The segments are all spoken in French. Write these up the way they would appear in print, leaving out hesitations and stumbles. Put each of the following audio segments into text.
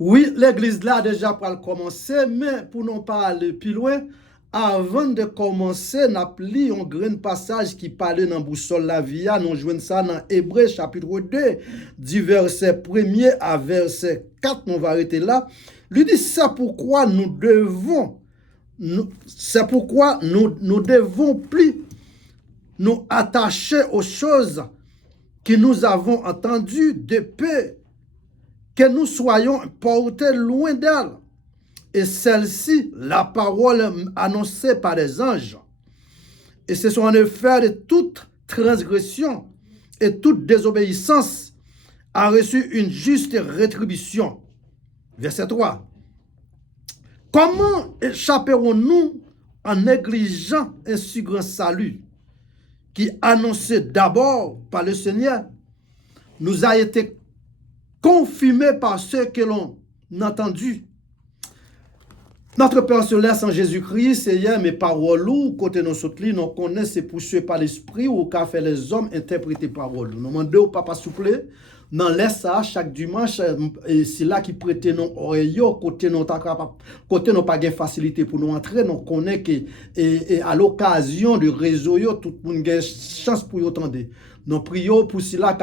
Oui, l'église là déjà pour commencer, mais pour ne pas aller plus loin, avant de commencer, nous avons un grand passage qui parlait dans Boussole la vie. Nous jouons ça dans Hébreu chapitre 2, du verset 1er à verset 4. On va arrêter là. Lui dit, c'est pourquoi nous devons plus nous attacher aux choses que nous avons entendues de peur que nous soyons portés loin d'elle. Et celle-ci, la parole annoncée par les anges. Et ce sont en effet de toute transgression et toute désobéissance a reçu une juste rétribution. Verset 3. Comment échapperons-nous en négligeant un si grand salut qui, annoncé d'abord par le Seigneur, nous a été confirmé par ceux que l'on a entendus? Notre Père Céleste en Jésus-Christ, Seigneur, mes paroles, côté nos soutlis, nous connaissons, c'est poussé par l'Esprit ou qu'a fait les hommes interpréter paroles. Nous demandons au Papa souple, dans laisse ça chaque dimanche, et c'est là qui prête nos oreilles, côté nos pas de facilité pour nous entrer, nous connaissons que et à l'occasion du réseau, tout le monde a chance pour y entendre. Nous prions pour cela,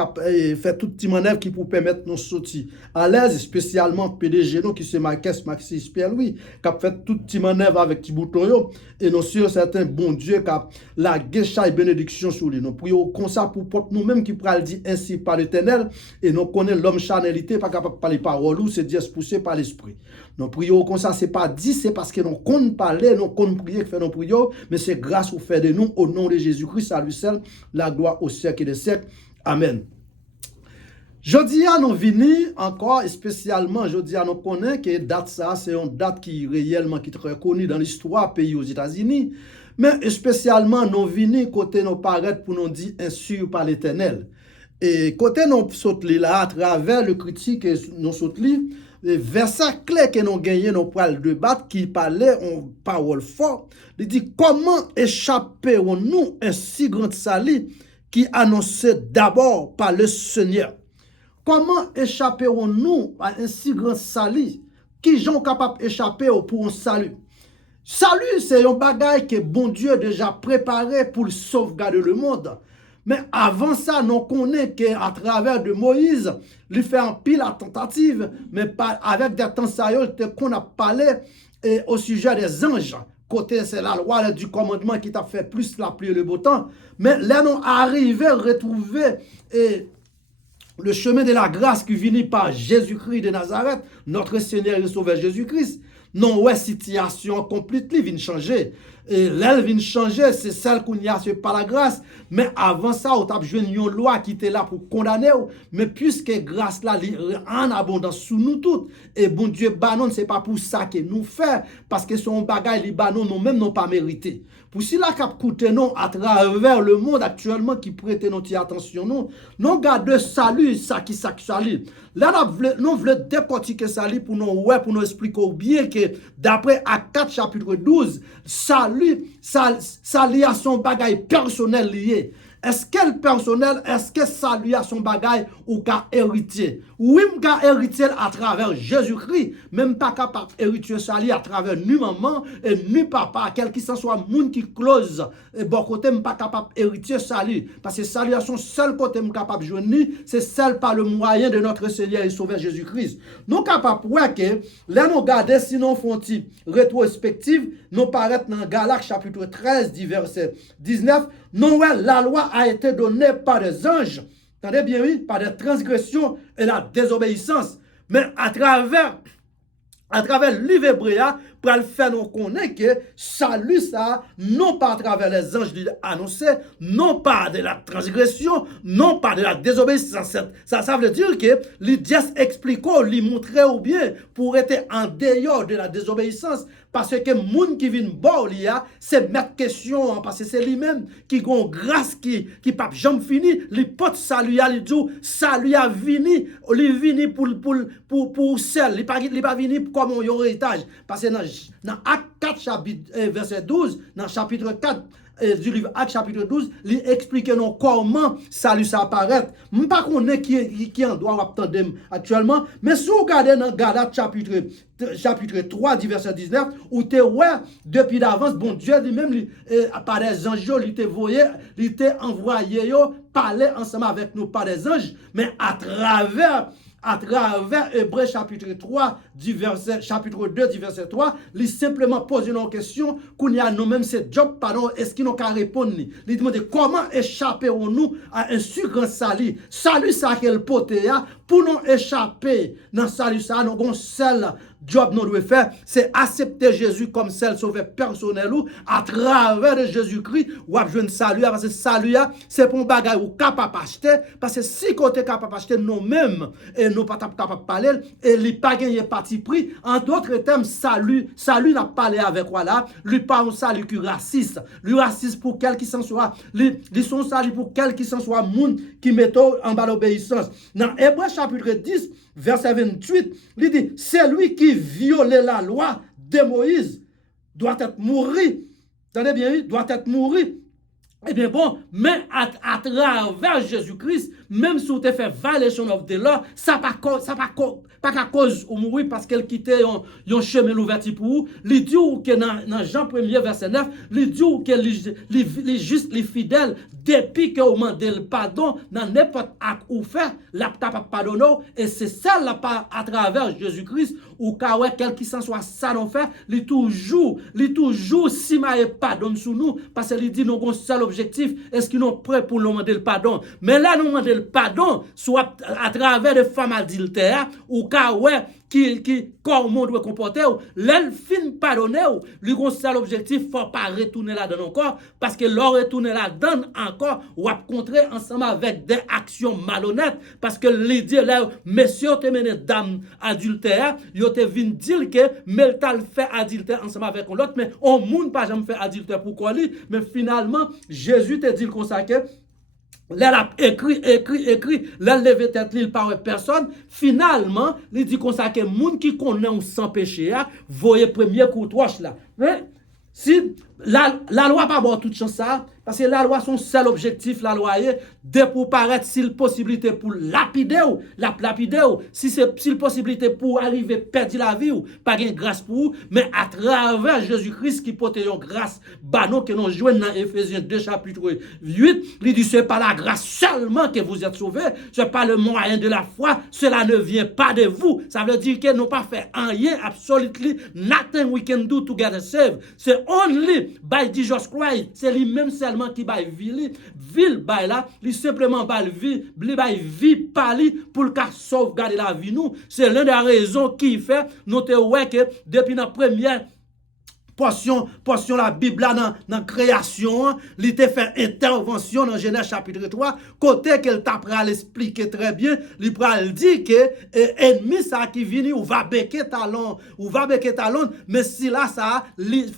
fait toute petite manœuvre qui pour permettre nous sortir à l'aise, spécialement PDG nous qui se Marquès Maxis Pierre-Louis, qui a fait toute petite manœuvre avec petit bouton, et nous sommes certains bon Dieu qui a la guécha et bénédiction sur lui. Nous prions comme ça pour nous-mêmes qui pourra le dire ainsi par l'Éternel, et nous connaissons l'homme charnalité, pas capable de parler paroles, c'est Dieu poussé par l'Esprit. Nous prions comme ça, c'est pas dit, c'est parce que nous comptons parler, nous comptons prier, faire nos prières, mais c'est grâce au fait de nous, au nom de Jésus-Christ, à lui seul, la gloire au siècle et des siècles. Amen. Jeudi, nous venons encore, spécialement, jeudi, nous connaissons que date ça, c'est une date qui réellement qui est très connue dans l'histoire pays aux États-Unis, mais spécialement, nous venons côté nous paraître pour nous dire insu par l'Éternel. Et côté nous saute là, à travers le critique que nous saute les versets clés que nous gagnons, nous poils de débattre, qui parlait en parole forte, il dit comment échapperons-nous un si grand salut qui annonçait d'abord par le Seigneur. Comment échapperons-nous à un si grand salut qui sont capables d'échapper pour un salut? Salut, c'est un bagage que bon Dieu a déjà préparé pour sauvegarder le monde. Mais avant ça, nous connaissons qu'à travers de Moïse, il fait un pile à tentative, mais pas avec des temps qu'on a parlé au sujet des anges. Côté, c'est la loi du commandement qui t'a fait plus la pluie et le beau temps. Mais là, nous arrivons à retrouver le chemin de la grâce qui vient par Jésus-Christ de Nazareth, notre Seigneur et Sauveur Jésus-Christ. Non, ouais, situation complètement vient changer. Et l'elle vient changer, c'est celle qu'on y a par la grâce. Mais avant ça, on a besoin d'une loi qui était là pour condamner. Mais puisque grâce là, en abondance sous nous toutes. Et bon Dieu, banon, c'est pas pour ça que nous fait. Parce que son bagage, les banon, nous-mêmes n'ont pas mérité. Pour cela, cap coûte non à travers le monde actuellement qui prête notre attention, nous gardons salut, ça qui salut. Là, nous voulons décortiquer salut pour nous expliquer bien que d'après Actes 4 chapitre 12, salut a son bagage personnel lié. Est-ce qu'elle personnel, est-ce que salut a son bagage ou qu'a héritier? Oui, qu'a héritier à travers Jésus-Christ, même pas capable héritier salut à travers ni maman et ni papa, quel que soit monde qui close, et bon côté pas capable héritier salut, parce que salut a son seul côté capable de joindre, c'est celle par le moyen de notre Seigneur et Sauveur Jésus-Christ. Nous capables ouais que là nous garder sinon font-ils rétrospective, nous paraître dans Galates chapitre 13 verset 19, non ouais, la loi a été donnée par des anges, attendez bien oui, par des transgressions et la désobéissance, mais à travers le livre hébreu, pour le faire nous connaître que salut ça, non pas à travers les anges annoncés, non pas de la transgression, non pas de la désobéissance. Ça veut dire que les dieux expliquent, les montrer ou bien pour être en dehors de la désobéissance, parce que le monde qui vient bon, c'est mettre question, parce que c'est lui-même qui a une grâce qui pas jamais fini, les potes salut à lui dit, salut à vini, il vini pour seul, il pas vini comme un héritage, parce que dans Acte 4 chapitre verset 12, dans chapitre 4 du livre Actes chapitre 12, il explique nous comment salut ça apparaît. Je ne sais pas qui en doit attendre actuellement, mais si vous regardez dans Galates chapitre 3, du verset 19, où tu ouais, depuis d'avance, bon Dieu lui-même, par des anges, il t'a envoyé parler ensemble avec nous par des anges, mais à travers Hébreux chapitre 3, chapitre 2, du verset 3, il simplement pose une question qu'on y a nous-mêmes, c'est job, pardon, est-ce qu'il n'a qu'à répondre? Il demande comment échapperons-nous à un si grand salut? Salut ça qu'elle pote, pour nous échapper dans salut ça, nous avons seul job nous devons faire, c'est accepter Jésus comme seul sauveur personnel ou à travers de Jésus-Christ ou à jouer salut parce que salut c'est pour un bagage ou capable acheter parce que si côté capable acheter nous-mêmes et nous pas capable parler et li pas gagner parti pris en d'autres termes salut n'a parlé avec voilà lui pas un salut qui raciste lui raciste pour quel qui s'en soit lui son salut pour quel qui s'en soit monde qui met en bas l'obéissance dans Hébreux chapitre 10 verset 28 il dit c'est lui qui violait la loi de Moïse doit être mouru. Attendez bien, doit être mouru. Eh bien bon, mais à travers Jésus-Christ, même si vous avez fait violation of the law, ça pas qu'à cause ou mourir parce qu'elle quittait un chemin ouvert pour vous. Il dit que dans Jean 1er verset 9, il dit que les justes, les fidèles, depuis que vous demandez le pardon, dans n'importe acte ou fait, la pas pardonné. Et c'est ça là à travers Jésus-Christ, ou quand quel qui s'en soit ça non fait, il toujours si maille pardonne sur nous, parce qu'il dit nous avons seul objectif, est-ce qu'ils sont prêts pour nous demander le pardon? Mais là, nous demander le pardon, soit à travers des femmes adultères, ou quand comment on doit comporter, l'elle fin pardonner, lui avons seul objectif, faut pas retourner là-dedans encore, parce que leur retourner là-dedans encore, ou à contrer ensemble avec des actions malhonnêtes, parce que les dire là, messieurs, te mené dames adultères, ils te vin dire que, mais t'as fait adultère ensemble avec l'autre, mais on monde pas jamais fait adultère pour quoi lui, mais finalement, Jésus te dit comme ça que, là, écrit, là, levé tête, il parle personne. Finalement, il dit comme ça que moun qui connaît ou sans péché, voyez premier coup de roche là. Mais, si la loi pas bon toute chance ça, parce que la loi son seul objectif, la loi est de pour paraître si possibilité pour lapider ou, si c'est possibilité pour arriver perdre la vie ou pas gain grâce pour vous, mais à travers Jésus-Christ qui porte une grâce banon que nous jouons dans Ephésiens 2 chapitre 8, il dit c'est pas la grâce seulement que vous êtes sauvés, c'est pas le moyen de la foi, cela ne vient pas de vous. Ça veut dire que nous pas fait rien, absolutely nothing we can do to get saved. C'est only by Jesus Christ, c'est lui-même seulement qui va ville by là, lui simplement va vie pali pour le sauvegarder la vie nous. C'est l'une des raisons qui fait nous te ouais que depuis la première portion la Bible là dans création, il te fait intervention dans Genèse chapitre 3, côté qu'elle t'a pris à l'expliquer très bien, il pral dit que ennemi ça qui vient ou va becquer talon, mais si là ça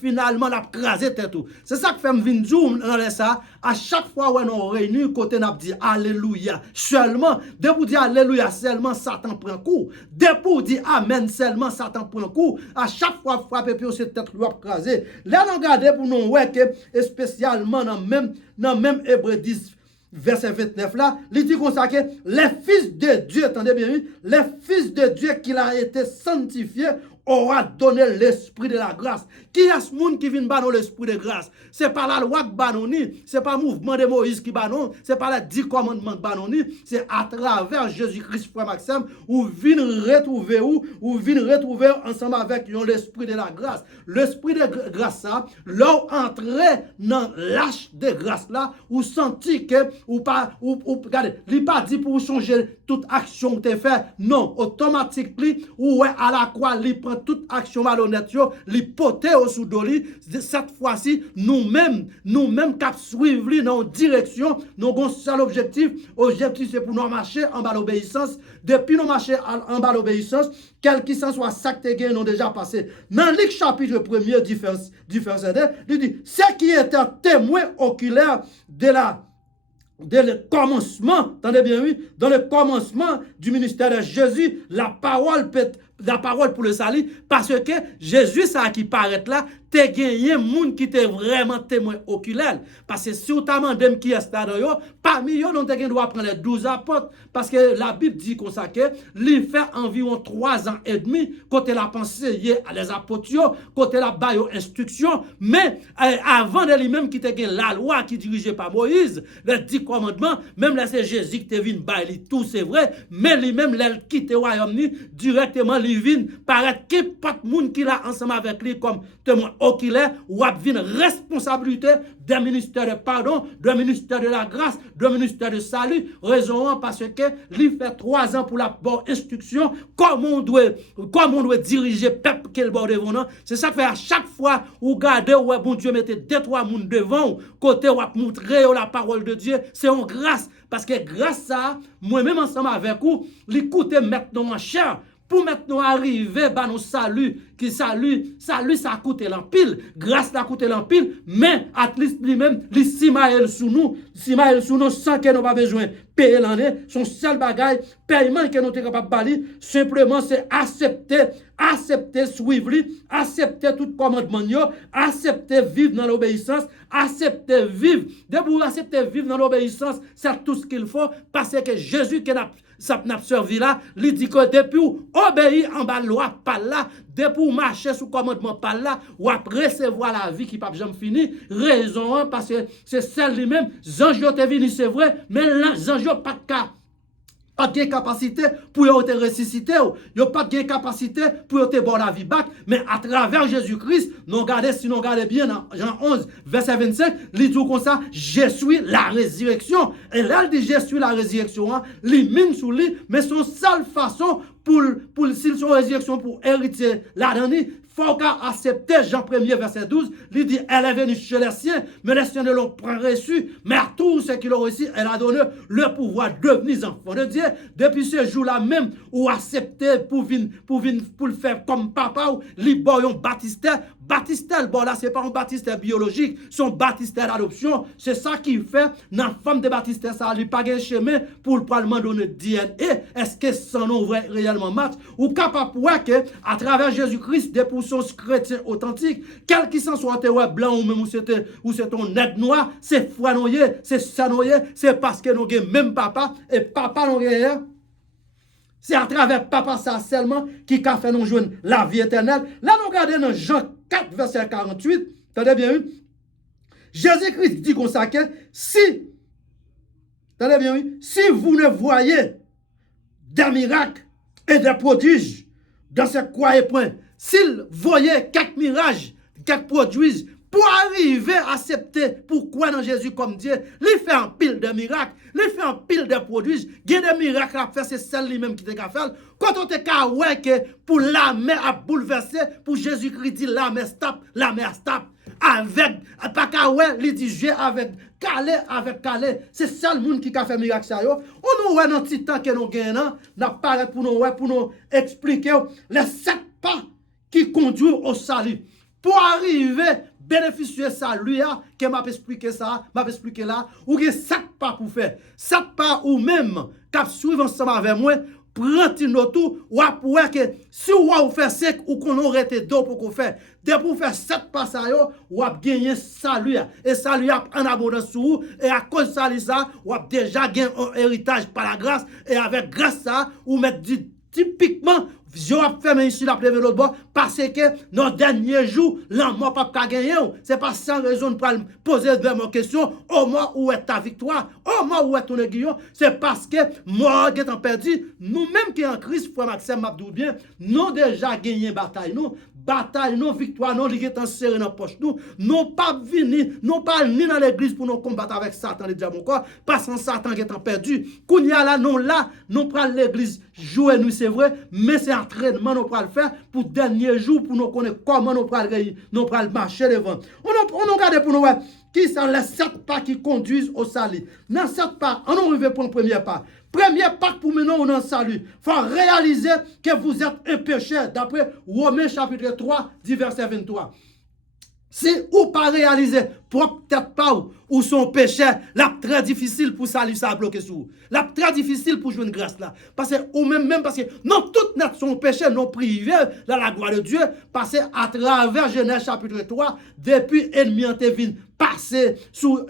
finalement l'a crasé tout. C'est ça que fait me venir dans ça à chaque fois où on réunit côté n'a dit alléluia seulement de pour dire alléluia seulement Satan prend coup, de pour dire amen seulement Satan prend coup, à chaque fois frapper puis cette tête lui crasé. Là on regarde pour nous ouais que spécialement dans même Hébreux 10 verset 29 là, il dit comme ça que les fils de Dieu, attendez bien, les fils de Dieu qu'il a été sanctifié aura donné l'esprit de la grâce. Qui est ce monde qui vient banon l'esprit de grâce? C'est pas la loi qui banoni, c'est pas le mouvement de Moïse qui banon, c'est pas les 10 commandements qui banoni, c'est à travers Jésus-Christ, frère Maxime, ou vient retrouver ensemble avec l'esprit de la grâce. L'esprit de grâce ça, leur entrée dans l'âge de grâce là, ou senti que, regardez, il pas dit pour changer toute action que tu fait, non, automatiquement, ou à la croix, il prend toute action malhonnête, il pote au sous doli. Cette fois-ci, nous-mêmes, cap suivre dans une direction, nous avons un seul objectif. Objectif, c'est pour nous marcher en bas l'obéissance. Depuis nous marcher en bas l'obéissance, quel qu'il soit ça que tu nous déjà passé. Dans le chapitre 1er du verset 2, il dit, ce qui est un témoin oculaire de le commencement, attendez bien oui, dans le commencement du ministère de Jésus, la parole pour le salut, parce que Jésus, ça qui paraît là, te gagné moun qui te vraiment témoin oculaire. Parce que si vous t'amendez qui est là dedans, parmi eux, on te doit prendre les 12 apôtres. Parce que la Bible dit qu'on sait que il fait environ 3 ans et demi, côté la pensée à les apôtres, côté la baille instruction, mais avant de lui-même qui te gagne la loi qui dirigeait par Moïse, les 10 commandements, même là c'est Jésus qui te vient bailler tout, c'est vrai, mais lui-même, il quitte le royaume directement, il vient paraître qu'il n'y a pas de monde qui l'a ensemble avec lui comme témoin oculaire, ou a une responsabilité d'un ministère de pardon, d'un ministère de la grâce, d'un ministère de salut, raison parce que il fait 3 ans pour la bonne instruction, comment on doit diriger le peuple qui est le bord devant nous. C'est ça que fait à chaque fois où regardez où bon Dieu mettez 2-3 monde devant, côté où montrer la parole de Dieu, c'est en grâce. Parce que grâce à moi-même ensemble avec vous, l'écoutez maintenant en chair. Pour maintenant arriver à nos salut, qui salut, ça a coûté l'empile, grâce ça a coûté l'empile, mais at least lui-même, il simaël sous nous, sans que nous pas besoin de payer l'année, son seul bagage, paiement que nous sommes capables de bali, simplement c'est accepter suivre, accepter tout commandement, accepter vivre dans l'obéissance, accepter vivre, de pour accepter vivre dans l'obéissance, c'est tout ce qu'il faut, parce que Jésus qui n'a servi là, il dit que depuis obéir en bas loi par là, depuis marcher sous commandement par là, ou après recevoir la vie qui n'a pas jamais fini, raison parce que c'est celle lui-même, Zanjo te venu c'est vrai, mais Zanjo pas de cas. Pas de capacité pour te ressusciter, yo pas de capacité pour te bon la vie back, mais à travers Jésus-Christ, nous regardons si nous regardons bien dans Jean 11 verset 25, il dit comme ça, je suis la résurrection. Et là il dit je suis la résurrection, il mine sous lui, mais son seule façon pour s'il son résurrection pour hériter la dernière, faut qu'à accepter Jean 1er verset 12, il dit elle est venue chez les siens, mais les siens ne l'ont pas reçu, mais à tous ceux qui l'ont reçu, elle a donné le pouvoir de devenir enfants de Dieu. Depuis ce jour-là même, ou accepter pour le faire comme papa, ou liboyon baptistère. Baptistère, bon là, c'est pas un baptistère biologique, c'est un baptistère d'adoption. C'est ça qui fait, dans la forme de baptistère, ça n'a pas de chemin pour le parlement donner DNA. Est-ce que son nom réellement match? Ou capable pour que, à travers Jésus-Christ, des poussons chrétiens authentiques, quel qu'il soit blanc ou même ou c'est ton net noir, c'est foinoyer, c'est sanoyer, c'est parce que nous avons même papa, et papa nous avons. C'est à travers papa ça seulement qui a fait nous joindre la vie éternelle. Là, nous regardons dans Jean 4, verset 48. Attendez bien, oui. Jésus-Christ dit comme ça que si vous ne voyez des miracles et des prodiges dans ce croyez point, s'il voyait quelques miracles, quelques prodiges, pour arriver à accepter pourquoi dans Jésus comme Dieu, il fait un pile de miracles, il fait un pile de produits, il y a des miracles à faire, c'est celle lui-même qui te fait. Quand on te dit ouais que pour la mer à bouleverser, pour Jésus-Christ dit la mer stop, avec, pas qu'à ouais, il dit j'ai avec Calais, c'est ça le monde qui a fait miracle ça yo. On nous ouais dans petit temps que nous gagnons, n'a pas pour nous expliquer les 7 pas qui conduisent au salut. Pour arriver bénéficier ça lui que m'a expliqué là ou que 7 pas pour faire 7 pas ou même cap suivre ensemble avec moi prendre nos tout ou pour que si ou faire 5 ou qu'on aurait été deux pour qu'on fait de pour faire 7 pas ça yo ou a gagner salut et salut en abondance sur et à cause de ça ou a déjà gagné un héritage par la grâce et avec grâce ça ou mettre typiquement je vais faire ici la plève l'autre bord parce que dans les derniers jours, l'amour n'a pas gagné. Ce n'est pas sans raison de poser vraiment question. Au moins, où est ta victoire? Au moins, où est ton aiguillon? C'est parce que moi, qui est perdu, nous-mêmes qui sommes en Christ, frère Maxime Mabdou bien, nous déjà gagné bataille. Bataille, non victoire, non ligue en serré dans la poche. Nous pas venir, nous pas ni dans l'église pour nous combattre avec Satan, le diable encore, parce que Satan qui est perdu. Kounya là, nous prenons l'église, jouer nous, c'est vrai, mais c'est entraînement, nous prenons le faire pour dernier jour, pour nous connaître comment nous prenons marcher devant. On regarde pour nous, qui sont les 7 pas qui conduisent au salut. Dans 7 pas, on arrive pour le premier pas. Premier pas pour maintenant on en salut. Il faut réaliser que vous êtes un pécheur. D'après Romains chapitre 3, verset 23. Si ou pas réaliser, peut-être pas ou son péché, là très difficile pour salut ça bloquer sous. Là très difficile pour jouer une grâce là. Parce que ou même parce que non toute notre son péché non privé dans la gloire de Dieu parce que à travers Genèse chapitre 3 depuis ennemi en te vin passé sous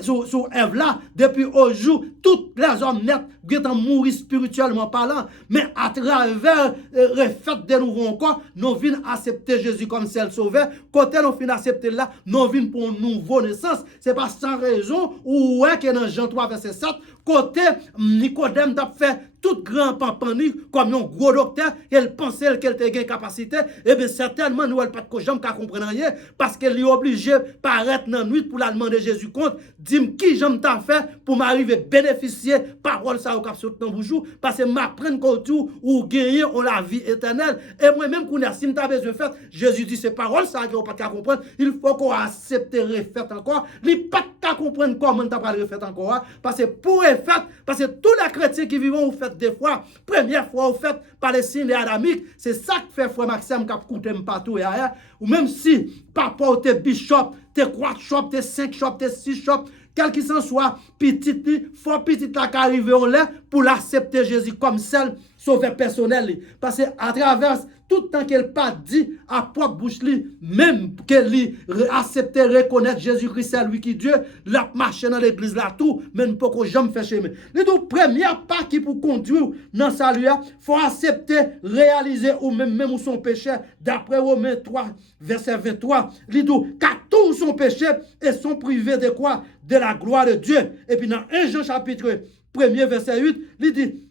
Ève là depuis aujourd'hui toutes les hommes nets sont mourir spirituellement parlant mais à travers refait de nouveau encore nous venons accepter Jésus comme seul sauveur côté nous venons accepter là nous venons pour une nouvelle naissance c'est pas sans raison ou ouais que dans Jean 3 verset 7 côté Nicodème t'a fait tout grand panique comme un gros docteur elle pensait qu'elle était gain capacité et bien certainement nous elle pas de jambe qu'à comprendre rien parce qu'elle est obligée paraître dans nuit pour la demander Jésus compte dis-moi qui j'aime t'a fait pour m'arriver bénéficier parole ça au cap sur ton bouchou parce que m'apprendre qu'on ou gagner on la vie éternelle et moi même qu'on a si m'ta besoin faire Jésus dit ces paroles ça qu'on pas comprendre il faut qu'on accepte refaire encore il pas qu'à comprendre comment t'as pas refaire encore parce que pour refaire parce que tous les chrétiens qui vivent au fait des fois, première fois au fait par les signes adamiques, c'est ça qui fait frère Maxime qui a coûté partout et ailleurs, ou même si papa ou t'es bishop, t'es 4 shop, t'es 5 shop, t'es 6 shop, quel qu'il en soit, petit, faut petit là qui arrive au lait pour l'accepter Jésus comme seul sauveur personnel. Parce que à travers tout le temps qu'elle pas dit à propre bouche même qu'elle accepte reconnaître Jésus-Christ c'est lui qui Dieu, la marche dans l'église là tout, même pas qu'on jamais fait chemin. Les deux premières pas qui pour conduire dans salut, faut accepter, réaliser ou même son péché d'après Romains 3 verset 23. Les deux car tout son péché et sont privés de quoi? De la gloire de Dieu. Et puis dans 1 Jean chapitre 1er verset 8, il dit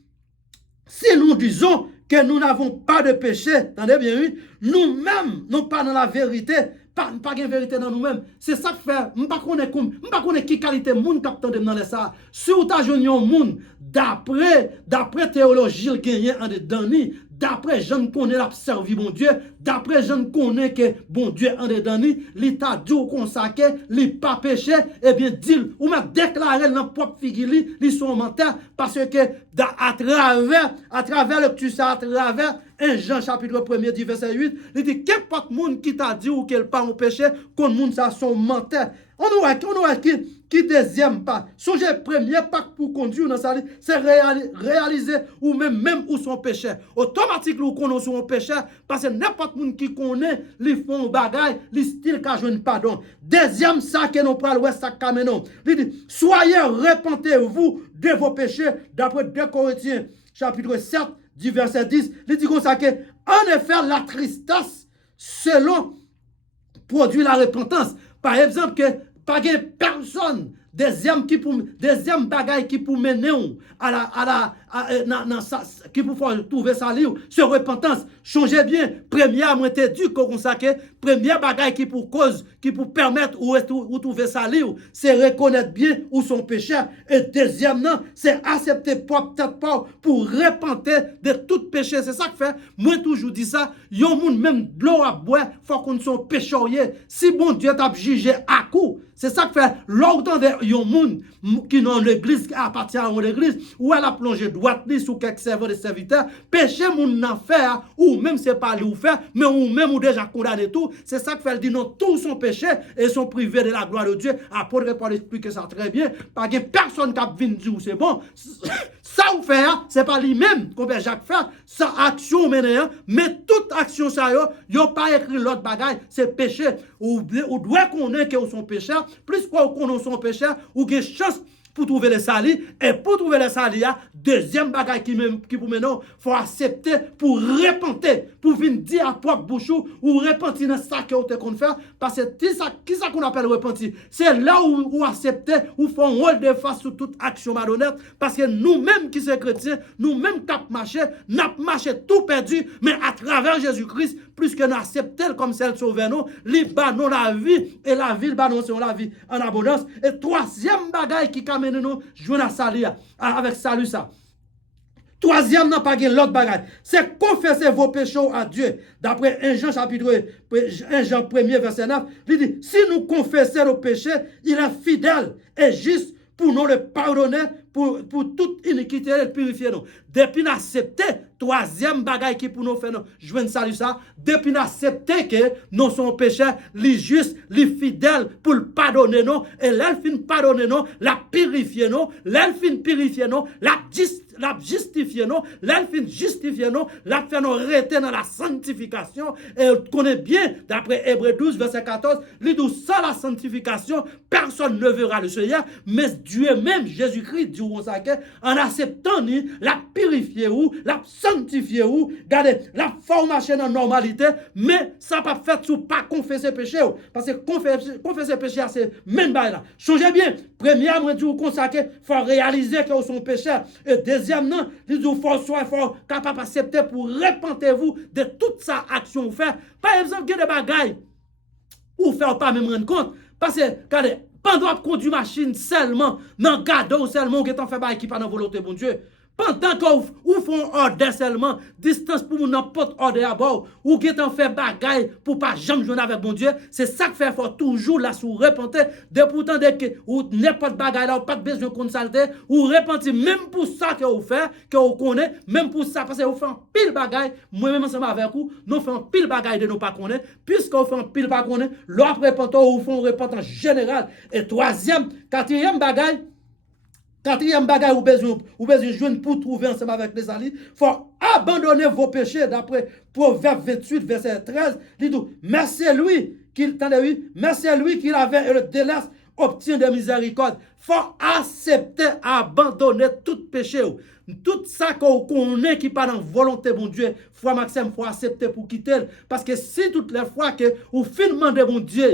si nous disons que nous n'avons pas de péché, attendez bien, oui, nous-mêmes, non pas dans la vérité, pas de vérité dans nous-mêmes. C'est ça que fait, je ne sais pas qui qualité de monde qui dans les ça. Si vous avez un monde, d'après théologie, il gagne en dedans, d'après je ne connais la servi bon Dieu, d'après je ne connais que bon Dieu en dedans, l'état dit ou consacré, il pas péché, et bien dit, ou m'a déclaré dans propre figure, ils sont menteur, parce que à travers le tu ça, à travers 1 Jean chapitre 1er verset 8, il dit qu'importe monde qui t'a dit ou qu'elle pas au péché, qu'on monde ça sont menteur. On a qui deuxième pas. Songez premier pas pour conduire dans sa vie, c'est réaliser ou même où son péché. Automatiquement ou connaît son péché parce que n'importe monde qui connaît, ils font bagaille, les style qu'a joué pardon. Deuxième ça que nous parlons ça camenon. Il dit soyez repentez-vous de vos péchés d'après 2 Corinthiens chapitre 7 du verset 10. Il dit comme ça que en effet la tristesse selon produit la repentance. Par exemple, que pas de personne, deuxième bagaille qui pour mener qui pour faire trouver ça livre, sur repentance. Changez bien. Première, moi, t'ai dit qu'on consacre, première bagaille qui pour cause, qui pour permettre ou trouver ça livre, c'est reconnaître bien où son péché. Et deuxièmement, c'est accepter peut-être pas pour repentir de tout péché. C'est ça que fait. Moi, toujours dis ça. Yon moun même de l'eau à boire, faut qu'on soit péchorier. Si bon Dieu t'a jugé à coup, c'est ça que fait. Longtemps de yon moun qui dans l'église, qui appartient à l'église, où elle a plongé droite sous quelques serveurs de serviteurs, péché moun n'en fait, ou même c'est pas lui ou faire, mais ou même ou déjà condamné tout. C'est ça que fait. Elle dit non, tout son péché et sont privés de la gloire de Dieu. Apôtre Paul explique ça très bien. Pas que personne qui a venu dire c'est bon. Ça ou faire, c'est pas lui-même qu'on peut Jacques faire. Ça action mener, mais toute action ça yo pas écrit l'autre bagaille, c'est péché. Ou doit connaître que son péché, plus quoi qu'on connaît son péché, ou que chance pour trouver les salis et pour trouver les salis deuxième bagaille qui pour maintenant faut accepter pour repentir pour venir dire à propre bouche ou repentir dans ça que vous qu'on faire parce que qui ça qu'on appelle repentir c'est là où accepter ou faire un rôle de face sur toute action malhonnête parce que nous-mêmes qui sommes chrétiens nous-mêmes cap marché n'a marché tout perdu mais à travers Jésus-Christ plus que nous accepter comme celle sauveur nous nous la vie et la vie c'est la vie en abondance et troisième bagaille qui nous jouons à salut avec salut ça. Troisième n'a pas l'autre bagage. C'est confesser vos péchés à Dieu. D'après 1 Jean chapitre 1 Jean 1er verset 9, il dit si nous confessons nos péchés, il est fidèle et juste pour nous le pardonner pour toute iniquité, il purifie nous. Depuis nous accepter, troisième bagaille qui pour nous faire, je viens de saluer ça, depuis nous accepter que nous sommes pécheurs, les justes, les fidèles, pour le pardonner nous, et l'elfine pardonner nous, la purifier nous, l'elfine purifier nous, la justifier nous, l'elfine justifier nous, la faire nous rester dans la sanctification, et on connaît bien, d'après Hébreux 12, verset 14, il dit, sans la sanctification, personne ne verra le Seigneur, mais Dieu même, Jésus-Christ, dit en acceptant ni, la purifier ou, la sanctifier ou, regardez, la formation en normalité, mais ça pas fait sous pas confesser péché, parce que confesser péché, c'est même là. Changez bien, premièrement, vous consacrer, il faut réaliser que vous sont pécheurs, et deuxièmement, il faut capable d'accepter pour repentez-vous de toute sa action faire. Par exemple, il y a des bagailles, ou faire pas même rendre compte, parce que, regardez, pendant qu'on conduit machine seulement, dans le cadeau seulement, ou qu'on fait bail qui pas dans la volonté de bon Dieu. Pendant qu'on font ordre seulement, distance pour n'importe ordre à bord, ou qu'on fait bagaille pour pas jamais jouer avec bon Dieu, c'est ça que fait faut toujours là sous repentir, de pourtant dès que ou n'importe bagaille là, ou pas besoin de consulter, ou repentir même pour ça que vous faites, que vous connaissez, même pour ça, parce que vous faites un pile bagaille, moi-même ensemble avec vous, nous faisons un pile bagaille de nous pas connaître, puisque vous faites un pile pas connaître, l'autre repentant, ou font repentant général. Et troisième, quatrième bagaille, ou besoin de joindre pour trouver ensemble avec les alliés, il faut abandonner vos péchés d'après Proverbe 28, verset 13. Il dit, merci à lui merci à lui qui avait et le délaisse obtient de miséricorde. Il faut accepter, abandonner tout péché. Tout ça qu'on connaît qui pas dans volonté de bon Dieu, frère Maxime, faut accepter pour quitter. Parce que si toutes les fois que ou finement de bon Dieu,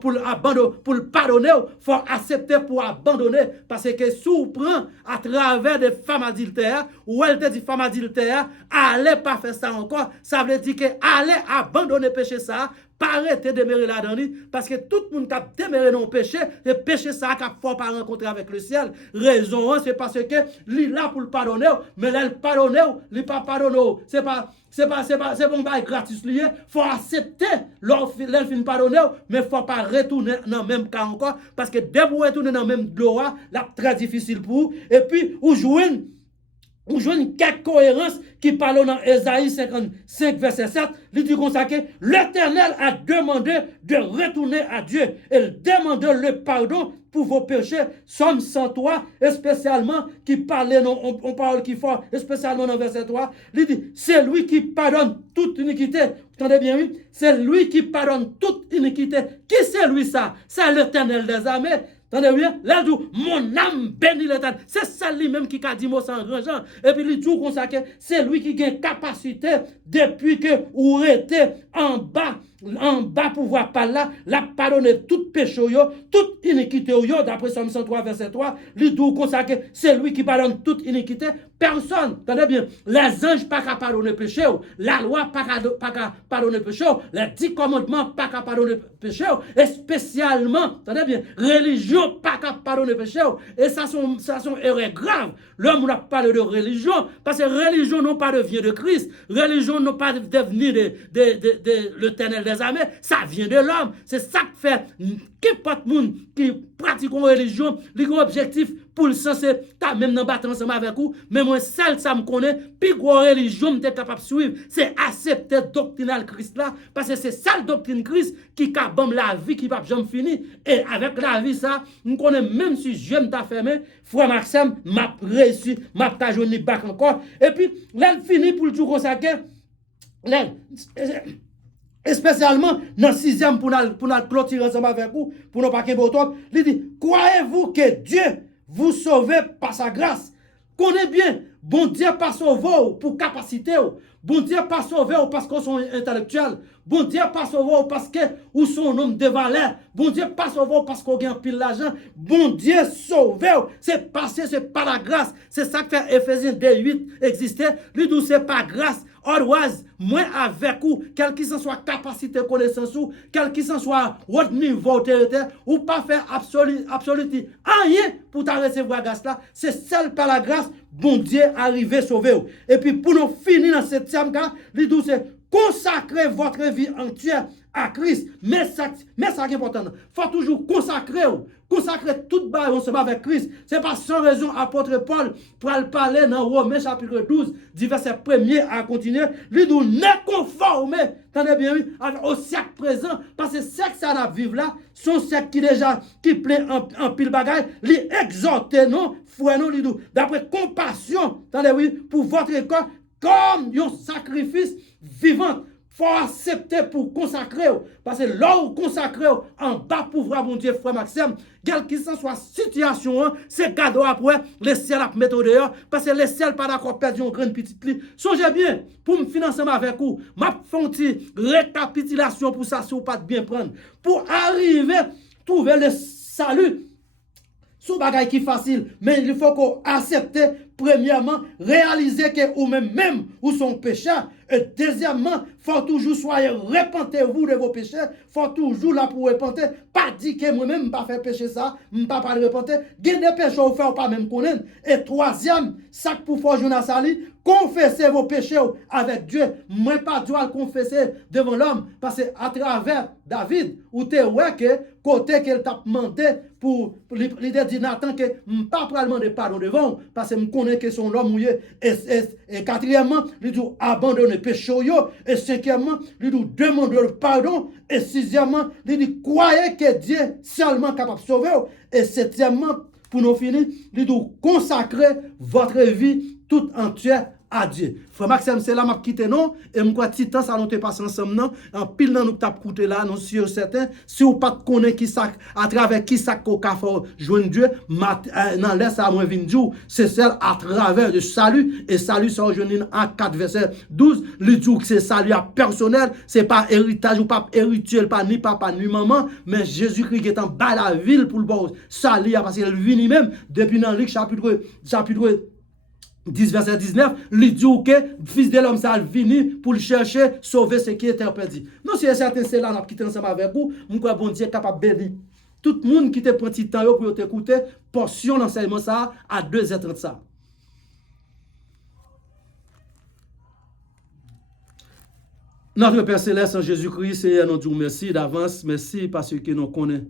pour abandonner, pour le pardonner, faut accepter pour abandonner. Parce que si on prend à travers des femmes adultères, ou elle te dit femme adultère, allez pas faire ça encore, ça veut dire que allez abandonner péché ça. Pas arrêter de demeurer là-dedans, parce que tout le monde qui a demeuré dans le péché, le péché ça qui a fort pas rencontrer avec le ciel. Raison, c'est parce que il là pour le pardonner, mais là le pardonner, il pas pardonner. C'est bon bail gratis lié. Faut accepter l'enfin pardonner, mais faut pas retourner dans le même cas encore, parce que dès que vous retournez dans le même gloire, là très difficile pour vous. Et puis vous jouez quelques cohérences qui parlent dans Ésaïe 55, verset 7. Il dit comme ça que l'Éternel a demandé de retourner à Dieu. Il demande le pardon pour vos péchés. Somme 103, spécialement, qui parle, on parle qui fort, spécialement dans verset 3. Il dit, c'est lui qui pardonne toute iniquité. Vous entendez bien, oui? C'est lui qui pardonne toute iniquité. Qui c'est lui ça? C'est l'Éternel des armées. Attendez bien, là, mon âme bénit l'Éternel. C'est ça lui-même qui a dit mot sans grand Jean. Et puis, il dit comme ça que c'est lui qui a capacité depuis que vous êtes en bas pouvoir par là, la pardonner tout péché, toute iniquité, d'après Somme 103, verset 3. Il dit comme ça que c'est lui qui pardonne toute iniquité. Personne, attendez bien, les anges pas qu'à pardonner péché, la loi pas qu'à pardonner péché, les 10 commandements pas qu'à pardonner péché, et spécialement, attendez bien, religion pas qu'à pardonner péché, et ça sont erreurs graves. L'homme n'a pas de religion, parce que religion n'a pas de vient de Christ, religion n'a pas de venir de l'Éternel des armées, ça vient de l'homme. C'est ça que fait qu'importe monde qui pratique une religion, les objectifs pour le sens, t'as même dans battre ensemble avec vous, mais moi, celle ça me connaît, puis gros religion, m'es capable de suivre, c'est accepter doctrinal Christ là, parce que c'est ça la doctrine Christ qui capable la vie qui va jamais finir. Et avec la vie ça, nous connaît même si je m'ta fermé, frère Maxime m'a réussi, m'a ta journée back encore. Et puis, là, il finit pour le tout consacrer, là, spécialement dans le 6e pour nous clôturer ensemble avec vous, pour nous pas qu'il il dit, croyez-vous que Dieu vous sauve par sa grâce? Connaissez bien, bon Dieu pas sauvé pour capacité, bon Dieu pas sauvé parce qu'on sont intellectuels, bon Dieu pas sauvé parce que ou sont homme de valeur, bon Dieu pas sauvé parce qu'on gagne pile l'argent, bon Dieu sauvé, c'est passé, c'est par la grâce, c'est ça que fait Ephésiens 2:8 exister, lui dit c'est pas grâce. Otherwise, moi avec vous, quel qu'il soit capacité, connaissance ou, quel qu'il soit votre niveau autorité, ou pas faire absolument rien pour ta recevoir grâce là, c'est seul par la grâce, bon Dieu arrivé sauver. Et puis pour nous finir dans 7e cas, il dit c'est consacrez votre vie entière à Christ. Mais ça qui est important. Il faut toujours consacrer toute balle ensemble avec Christ. Ce n'est pas sans raison, apôtre Paul, pour le parler dans Romains chapitre 12, du verset 1er à continuer, lui dit, ne conformez, attendez bien, au siècle présent, parce que le siècle ça n'a vivre là, son siècle qui plaît en pile bagaille, lui exhorte, non, frère, non, lui dit, d'après compassion, attendez, oui, pour votre corps, comme un sacrifice vivant. Il faut accepter pour consacrer. Parce que là où consacrer en bas pour voir mon Dieu, frère Maxime, quelle que soit situation, c'est cadeau après, les ciels à mettre dehors, parce que les ciels pas d'accord perdre une grande petite lit. Songez bien, pour me financer avec vous, m'a fait une récapitulation pour ça, si vous pas bien prendre. Pour arriver, trouver le salut. Son bagage qui est facile, mais il faut qu'on accepte, premièrement, réaliser que vous-même, ou son péché. Et deuxièmement, il faut toujours soyez repentez-vous de vos péchés. Il faut toujours là pour repentir. Pas dire que moi-même, je ne pas faire péché ça, je ne pas le repentir. Il y a des péchés ou faire pas même connaître. Et troisième, ça pour faire Jonas Sali, confessez vos péchés avec Dieu. Moi, pas dois le confesser devant l'homme. Parce que à travers David, où tu vois que côté qu'elle t'a demandé pour l'idée de Nathan que je ne pas demander pardon devant. Parce que je connais que son homme mouillé. Et quatrièmement, il dit abandonner péché. Et cinquièmement, il dit demander pardon. Et sixièmement, il dit croyez que Dieu est seulement capable de sauver. Et septièmement, pour nous finir, il dit consacrer votre vie toute entière à Dieu. Frère Maxime, c'est là que je quitte non et je crois que temps ça nous te passe ensemble non en pile dans nous t'a écouté là non sûr certain si vous pas connaît qui ça à travers qui ça qu'on a fait joindre Dieu dans laisse à moi venir c'est celle à travers le salut et salut ça rejoindre en 4 verset 12 le dit que c'est salut personnel c'est pas héritage ou pas hérituel pas ni papa ni maman mais Jésus-Christ qui est en bas la ville pour le bon salut parce qu'il vient même depuis dans Luc chapitre 10 verset 19, il dit que le fils de l'homme ça venu pour le chercher, sauver ce qui était perdu. Non, c'est certain, c'est là, qui est ensemble avec vous, je crois que bon Dieu est capable de bénir. Tout le monde qui te prend petit temps pour t'écouter, portion d'enseignement ça à 2h30 ça. Notre Père Céleste en Jésus-Christ, c'est nous dire merci d'avance, merci parce que nous connaissons.